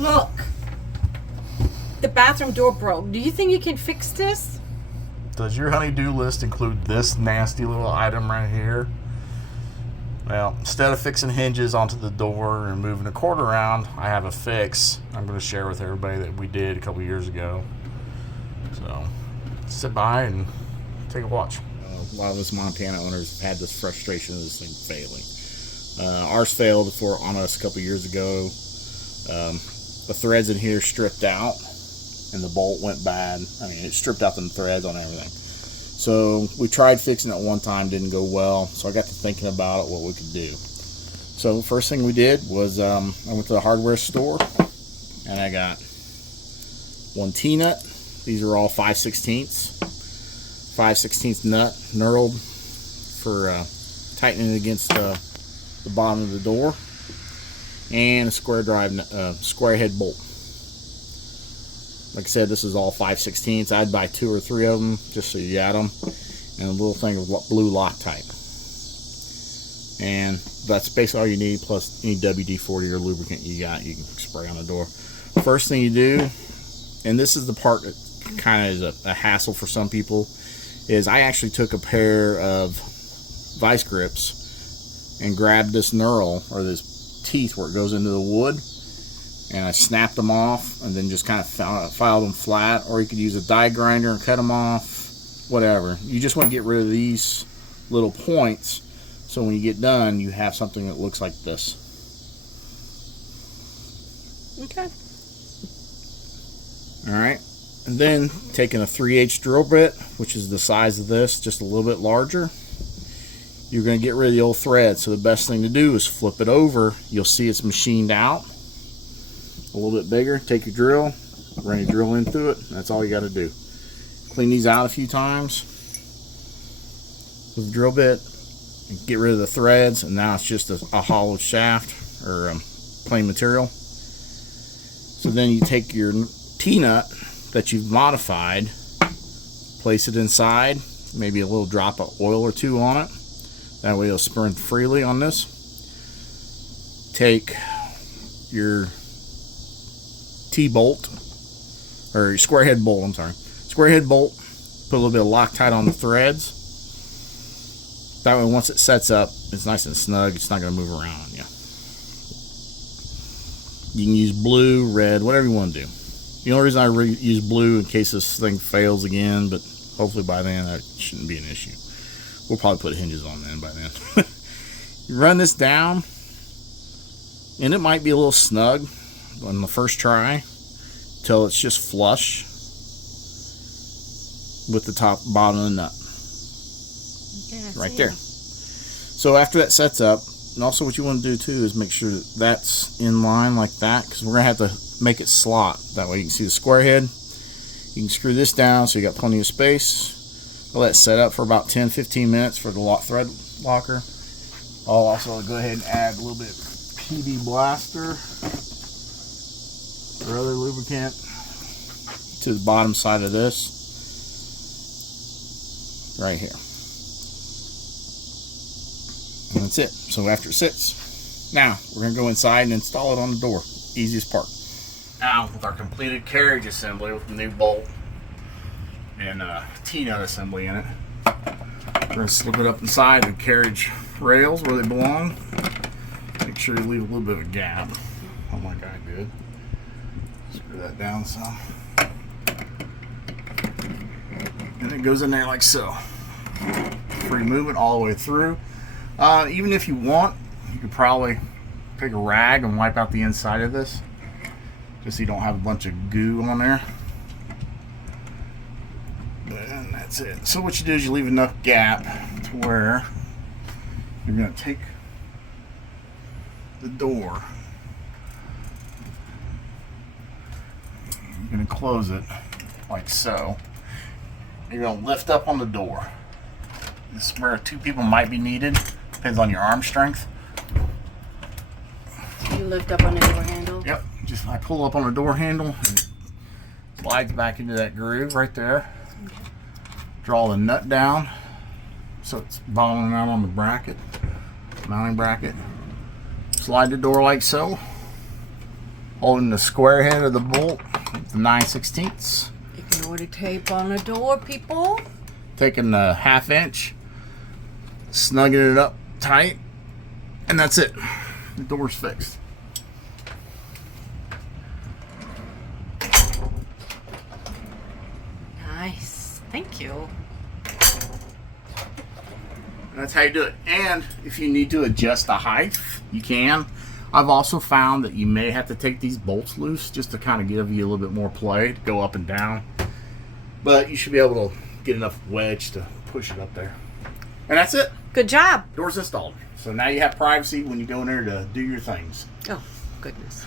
Look. The bathroom door broke. Do you think you can fix this? Does your honey-do list include this nasty little item right here? Well, instead of fixing hinges onto the door and moving a cord around, I have a fix I'm going to share with everybody that we did a couple years ago. So, sit by and take a watch. A lot of us Montana owners have had this frustration of this thing failing. Ours failed on us a couple years ago. The threads in here stripped out and the bolt went bad. I mean, it stripped out the threads on everything. So we tried fixing it one time, didn't go well. So I got to thinking about it, what we could do. So the first thing we did was I went to the hardware store and I got one T-nut. These are all 5/16. 5/16 nut, knurled for tightening against the bottom of the door, and a square head bolt. Like I said, this is all 5/16. I'd buy 2 or 3 of them just so you got them, and a little thing of blue Loctite. And that's basically all you need, plus any WD-40 or lubricant you got, you can spray on the door. First thing you do, and this is the part that kind of is a hassle for some people, is I actually took a pair of vice grips and grabbed this knurl, or this teeth where it goes into the wood, and I snapped them off and then just kind of filed them flat. Or you could use a die grinder and cut them off, whatever. You just want to get rid of these little points, so when you get done you have something that looks like this. Okay. Alright, and then taking a 3/8 drill bit, which is the size of this, just a little bit larger, you're going to get rid of the old thread. So the best thing to do is flip it over. You'll see it's machined out a little bit bigger. Take your drill, run your drill in through it. That's all you got to do. Clean these out a few times with the drill bit and get rid of the threads, and now it's just a hollow shaft or plain material. So then you take your T-nut that you've modified, place it inside, maybe a little drop of oil or 2 on it. That way it'll spin freely on this. Take your T-bolt, or your square head bolt, I'm sorry. Square head bolt, put a little bit of Loctite on the threads. That way once it sets up, it's nice and snug, it's not going to move around on you. You can use blue, red, whatever you want to do. The only reason I use blue in case this thing fails again, but hopefully by then that shouldn't be an issue. We'll probably put hinges on then by then. You run this down, and it might be a little snug on the first try till it's just flush with the bottom of the nut. Yeah, right there. So after that sets up, and also what you want to do too is make sure that that's in line like that, because we're going to have to make it slot. That way you can see the square head. You can screw this down so you got plenty of space. I'll let it set up for about 10-15 minutes for the thread locker. I'll also go ahead and add a little bit of PB Blaster or other lubricant to the bottom side of this right here. And that's it. So after it sits, now we're going to go inside and install it on the door. Easiest part. Now with our completed carriage assembly with the new bolt and T-nut assembly in it, we're going to slip it up inside the carriage rails where they belong. Make sure you leave a little bit of a gap. Oh my God, good. Screw that down some. And it goes in there like so. Free movement all the way through. Even if you want, you could probably take a rag and wipe out the inside of this, just so you don't have a bunch of goo on there. And that's it. So what you do is you leave enough gap to where you're going to take the door, you're going to close it like so. You're going to lift up on the door. This is where 2 people might be needed. Depends on your arm strength. You lift up on the door handle? Yep. Just I pull up on the door handle and it slides back into that groove right there. Draw the nut down so it's bottoming out on the bracket, mounting bracket. Slide the door like so. Holding the square head of the bolt, the 9/16. Ignore the tape on the door, people. Taking the 1/2 inch, snugging it up tight, and that's it. The door's fixed. Nice. Thank you. That's how you do it. And if you need to adjust the height, you can. I've also found that you may have to take these bolts loose just to kind of give you a little bit more play to go up and down. But you should be able to get enough wedge to push it up there. And that's it. Good job. Door's installed. So now you have privacy when you go in there to do your things. Oh, goodness.